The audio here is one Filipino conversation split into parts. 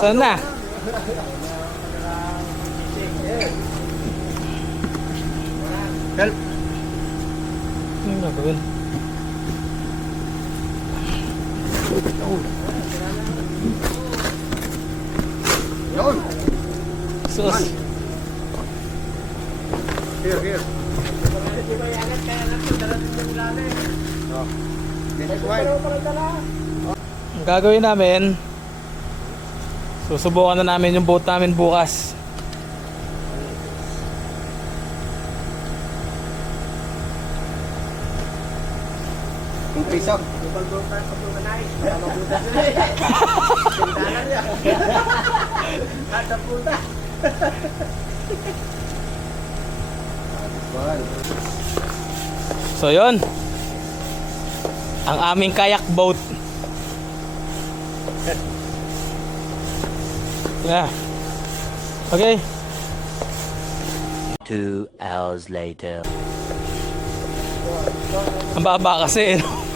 Saan na? Help. Ano yung gagawin? Yun. Sus. Here. Oh. This is why. Ang gagawin namin, susubukan na namin yung boat namin bukas. Pisok. So yun, ang aming kayak boat. Yeah. Okay. 2 hours later. Ang baba kasi, no?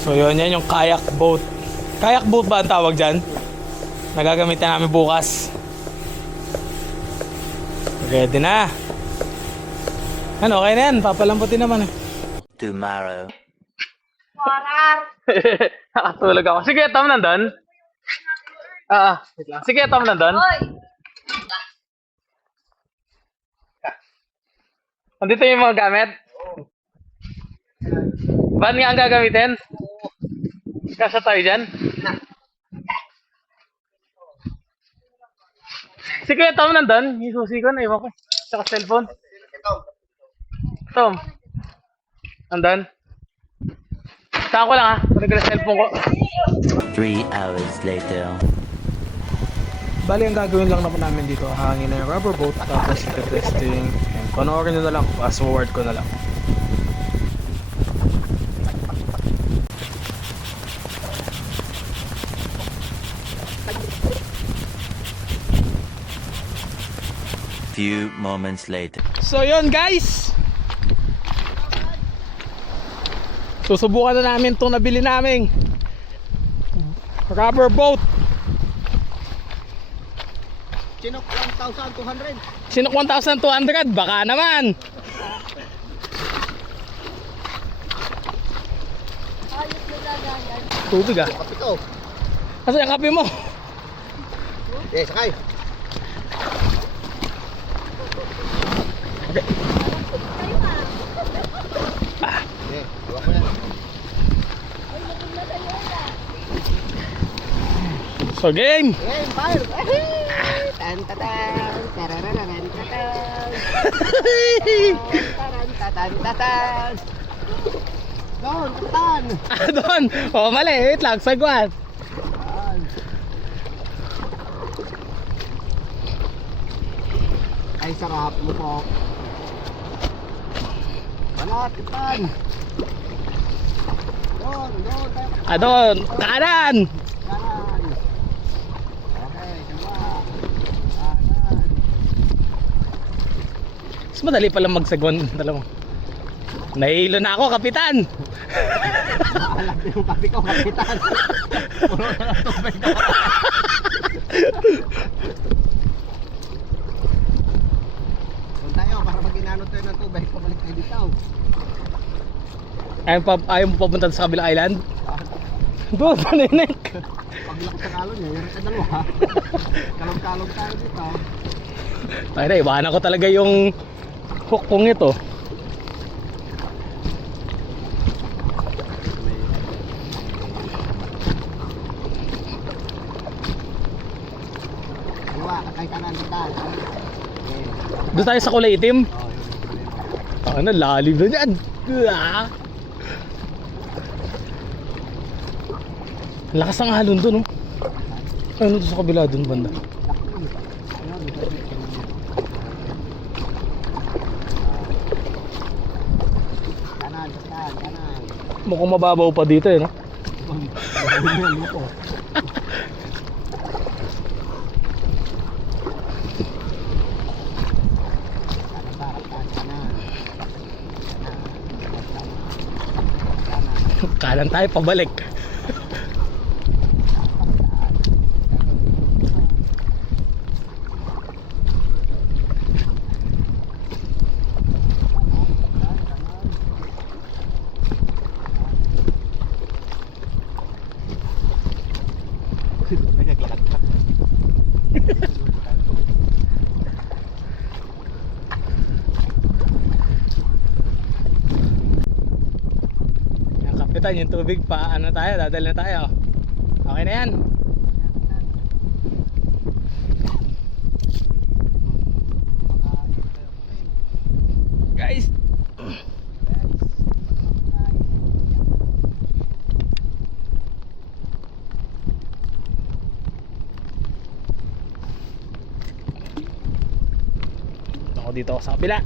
So yun, yan yung kayak boat. Kayak boat ba ang tawag dyan? Nagagamitan namin bukas. Ready na. Ano, okay na yan. Papalambutin naman eh. Tomorrow. Nakatulog ako. Sige, Tom, nandun? Wait lang. Sige, Tom, nandun? Andito yung mga gamit? Ba't nga ang gagamitin? Kasya tayo dyan? Si Kuya Tom nandun? Yung susi ko na iwan ko. Saka cellphone. Tom. Nandun? Saan ko lang ha? Kunin ko na cellphone ko. 3 hours later. Bali, ang gagawin lang naman namin dito, hangin na yung rubber boat, tapos ika-testing. Panoorin nyo na lang, fast forward ko na lang. Few moments later. So yun guys, susubukan na namin itong nabili naming rubber boat. Chinok 1,200. Sinok 1,200, baka naman. Tubig ah. Kapito. Kasi yung kape mo. Okay, sakay. Okay. Okay, hawak mo yan. So game. Okay, fire. Tan-tatan, tararararantatan. Taran-tatan-tatan. Doon, tatan. Doon. Oh, mali. Wait lang. Sagwan. Ay, sarap mo po. Balat, tatan. Doon, tayo. Doon. Kanan. Kanan. Okay, dalawa. Kanan. Mas madali palang magsagwan. Dalawa. Nahihilo na ako, kapitan. Alam mo yung kape ko, kapitan. Puro na lang tubig na. Doon tayo, para pag inano tayo ng tubig, pabalik tayo dito. Ayaw mo papunta sa kabilang island? Doon, paninik. Paglakas ng alon niya, yung dalawa. Kalong-kalong tayo dito. Tayo na, iwanan ko talaga yung hook kong ito. Dalawa, kakay kanan dito. Doon tayo sa kulay itim. Oh, Ano, lalim na dyan. Lakas ang halon doon, oh. Ano doon sa kabila doon banda? Kanan. Mukhang mababaw pa dito, eh, no? Kanan tayo, pabalik. May naglakad ka. Yung kapitan, yung tubig pa, ano tayo, dadal na tayo. Okay na yan. Guys, ako dito ako sa kabila.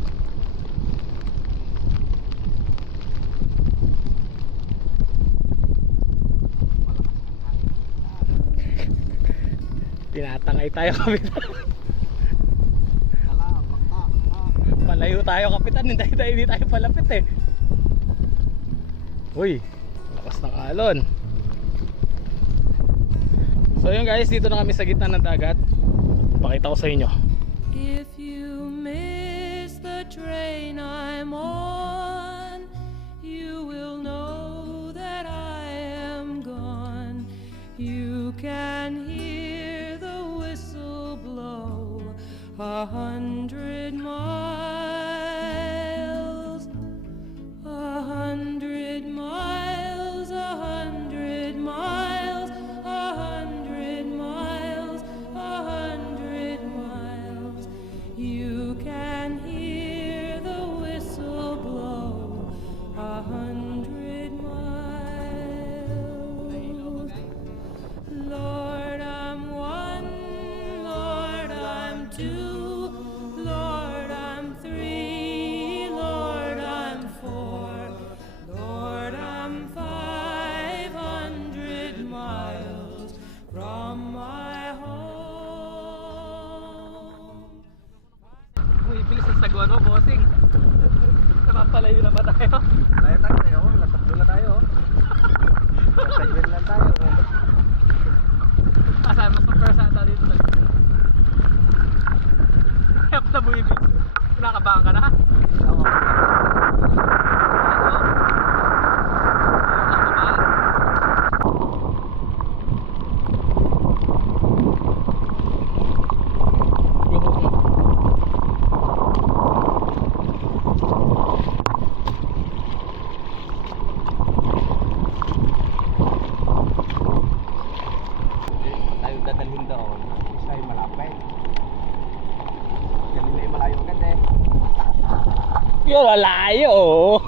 Tinatangay tayo kapitan. Palayo tayo kapitan, hindi tayo palapit eh. Uy, lakas ng alon. So yun guys, dito na kami sa gitna ng dagat. Pakita ko sa inyo. If you miss the train I'm on, you will know that I am gone. You can hear the whistle blow 100 miles, 100 miles, 100 miles, 100 miles, 100 miles. You can hear the whistle blow 100 miles. Lord, I'm one, Lord, I'm two, Lord, I'm three, Lord, I'm four, Lord, I'm 500 miles from my home. Uy, bilis sa sagwan mo, bossing. Napapalayo na ba tayo? Tayo tayo, natatlo na tayo. Nasa lang tayo. Asan mas first ata dito sa Help na buibig. Kinakabahan ka na? Oo. Tayo dadalhin doon. Isa ay malapit. Dali na yung malayo agad eh. Yun, malayo oh.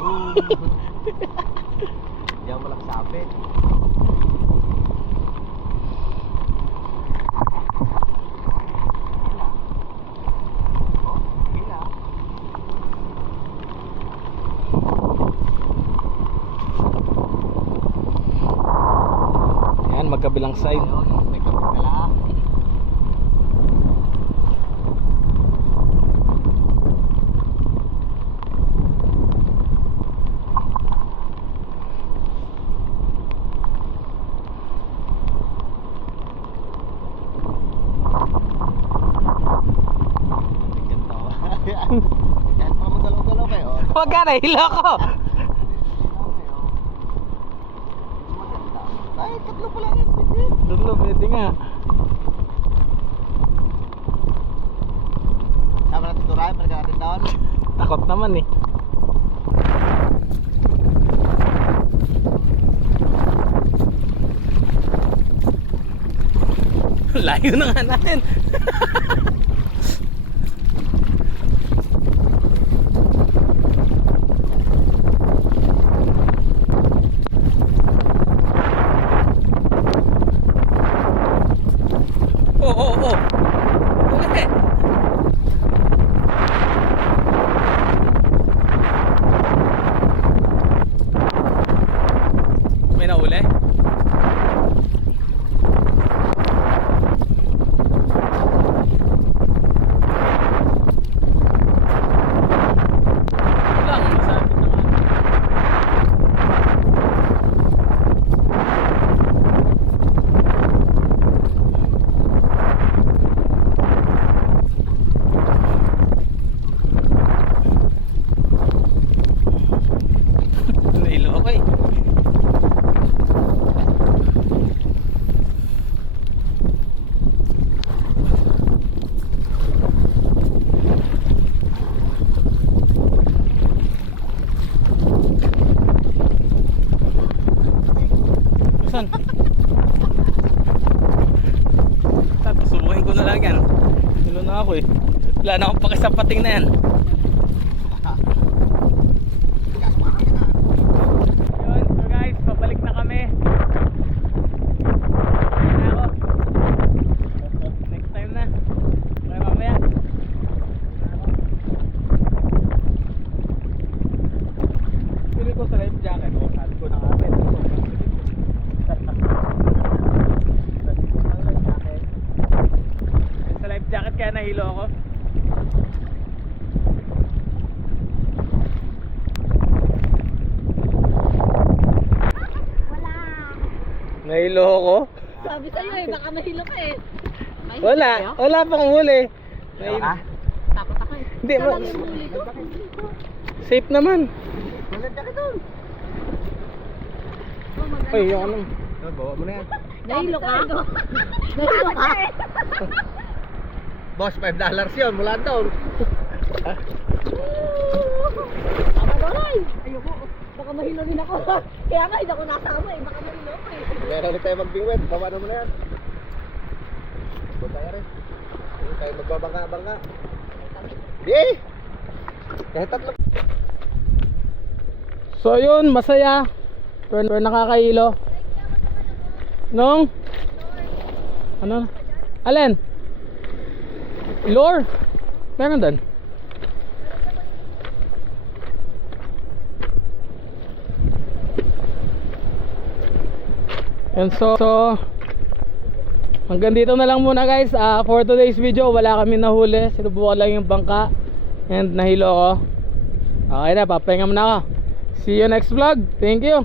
Hindi ako walang sabit. Oh, gila. Yan, magkabilang side. Ayun, may kapitala. Ganito. Yan, para magalaw-galaw kayo. Huwag ka na, hilo ko. Ay, tatlo pa lang yan, pwede. Dulo, pwede nga. Sama natin turay, balik natin doon. Takot naman eh. Layo na nga natin. Oh. Uli. May nauli? Lang, masabit naman. Tapos subukin ko na lang yan. Hilo na ako eh. Wala na akong pakisapating na yan. Yun, so guys, pabalik na kami. Ayan na ako. Next time na. Okay, mamaya. Pili ko sa life jacket ko. Sabi ko na kapit. Sa life jacket kaya nahilo ako. Nahilo ako? Sabi sa'yo eh, baka mahilo ka eh. May Wala, hilo kayo? wala pang huli. Ayaw ka? Takot ako eh. Hindi, Isa lang yung huli ko. safe naman. Maganda ka doon. Oh, maganda. Ay, yung ano. Bawa mo na yan. Nahilo ka? Nahilo ka? Boss, $5 yun mula doon. Tama doon. Ayoko. Baka mahilo din ako. Kaya nga hindi ako nasama eh. Baka mahilo ako eh. Meron ulit tayo magbingwet. Bawa na mo na yan. Bawa tayo rin. Hindi tayo magbabangka-bangka. Di! Kahit tatlo. So yun, masaya. Pero nakakahilo. Nung? Ano? Alin? Lure? Meron doon. And so hanggang dito na lang muna guys. For today's video, wala kami nahuli. Sinubukan lang yung bangka. And nahilo ako. Okay na, papahinga muna ako. See you next vlog. Thank you.